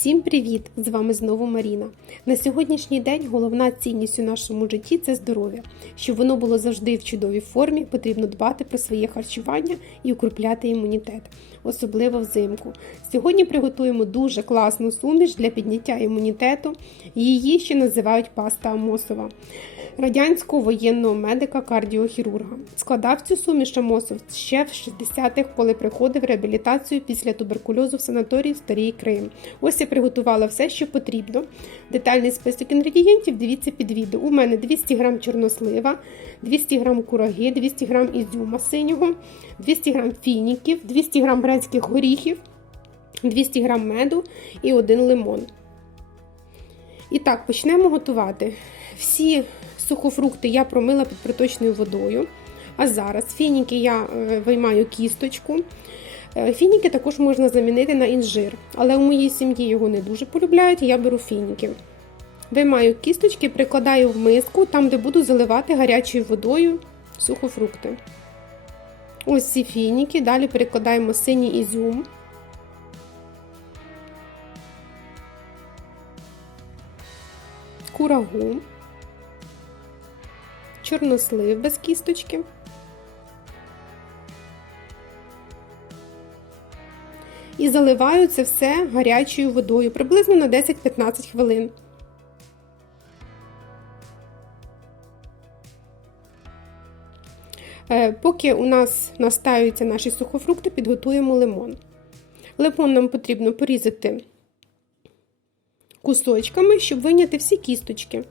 Всім привіт! З вами знову Маріна. На сьогоднішній день головна цінність у нашому житті це здоров'я. Щоб воно було завжди в чудовій формі, потрібно дбати про своє харчування і укріпляти імунітет, особливо взимку. Сьогодні приготуємо дуже класну суміш для підняття імунітету. Її ще називають паста Амосова. Радянського воєнного медика кардіохірурга складав цю суміш Амосов ще в 60-х, коли приходив реабілітацію після туберкульозу в санаторії Старий Крим. Ось я приготувала все, що потрібно. Детальний список інгредієнтів дивіться під відео. У мене 200 г чорнослива, 200 г кураги, 200 г ізюма синього, 200 г фініків, 200 г грецьких горіхів, 200 г меду і один лимон. І так, почнемо готувати. Всі сухофрукти я промила під проточною водою. А зараз фініки я е, виймаю кісточку. Е, Фініки також можна замінити на інжир, але у моїй сім'ї його не дуже полюбляють, я беру фініки. Виймаю кісточки, прикладаю в миску, там, де буду заливати гарячою водою сухофрукти. Ось ці фініки, далі перекладаємо синій ізюм. Курагу, чорнослив без кісточки. І заливаю це все гарячою водою приблизно на 10-15 хвилин. Е, Поки у нас настаються наші сухофрукти, підготуємо лимон. Лимон нам потрібно порізати кусочками, щоб виняти всі кісточки.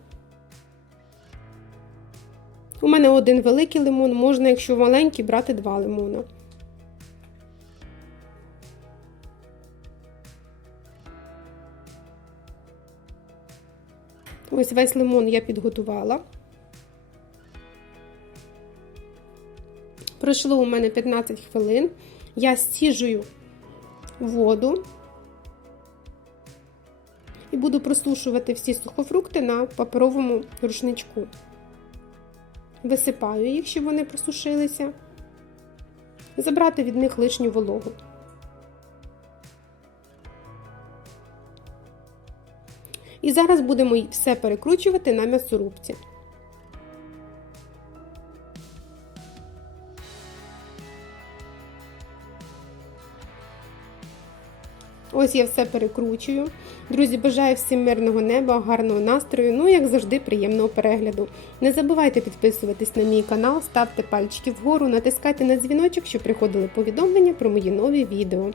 У мене один великий лимон, можна, якщо маленький, брати два лимона. Ось весь лимон я підготувала. Пройшло у мене 15 хвилин. Я стіжую воду і буду просушувати всі сухофрукти на паперовому рушничку. Висипаю їх, щоб вони просушилися, забрати від них лишню вологу. І зараз будемо все перекручувати на м'ясорубці. Ось я все перекручую. Друзі, бажаю всім мирного неба, гарного настрою, ну, як завжди, приємного перегляду. Не забувайте підписуватись на мій канал, ставте пальчики вгору, натискайте на дзвіночок, щоб приходили повідомлення про мої нові відео.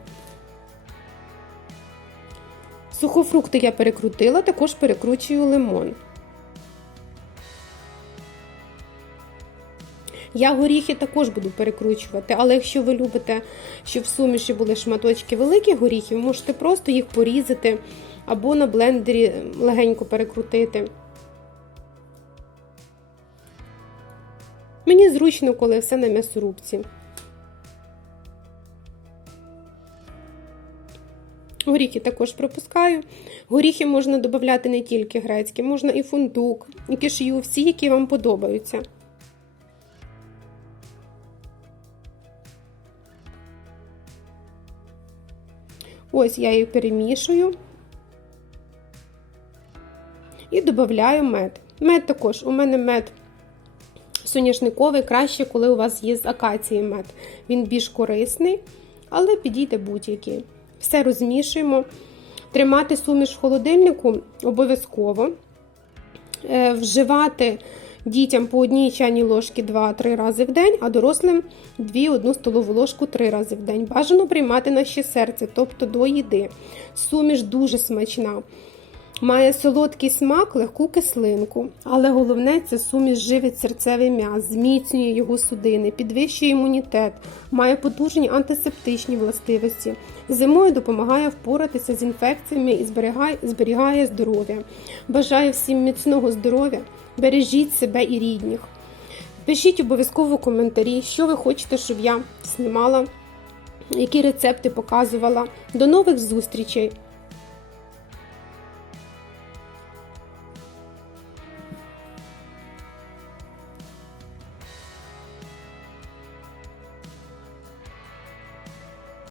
Сухофрукти я перекрутила, також перекручую лимон. Я горіхи також буду перекручувати, але якщо ви любите, щоб в суміші були шматочки великих горіхів, можете просто їх порізати або на блендері легенько перекрутити. Мені зручно, коли все на м'ясорубці. Горіхи також пропускаю. Горіхи можна додати не тільки грецькі, можна і фундук, і кишю, всі, які вам подобаються. Ось я її перемішую і додаю мед. Мед також, у мене мед соняшниковий, краще, коли у вас є з акації мед. Він більш корисний, але підійде будь-який. Все розмішуємо. Тримати суміш в холодильнику обов'язково. Е, вживати дітям по одній чайній ложці 2-3 рази в день, а дорослим 2-1 столову ложку 3 рази в день. Бажано приймати на ще серце, тобто до їди. Суміш дуже смачна. Має солодкий смак, легку кислинку, але головне це суміш живить серцевий м'яз, зміцнює його судини, підвищує імунітет, має потужні антисептичні властивості. Зимою допомагає впоратися з інфекціями і зберігає, зберігає здоров'я. Бажаю всім міцного здоров'я, бережіть себе і рідних. Пишіть обов'язково коментарі, що ви хочете, щоб я знімала, які рецепти показувала. До нових зустрічей!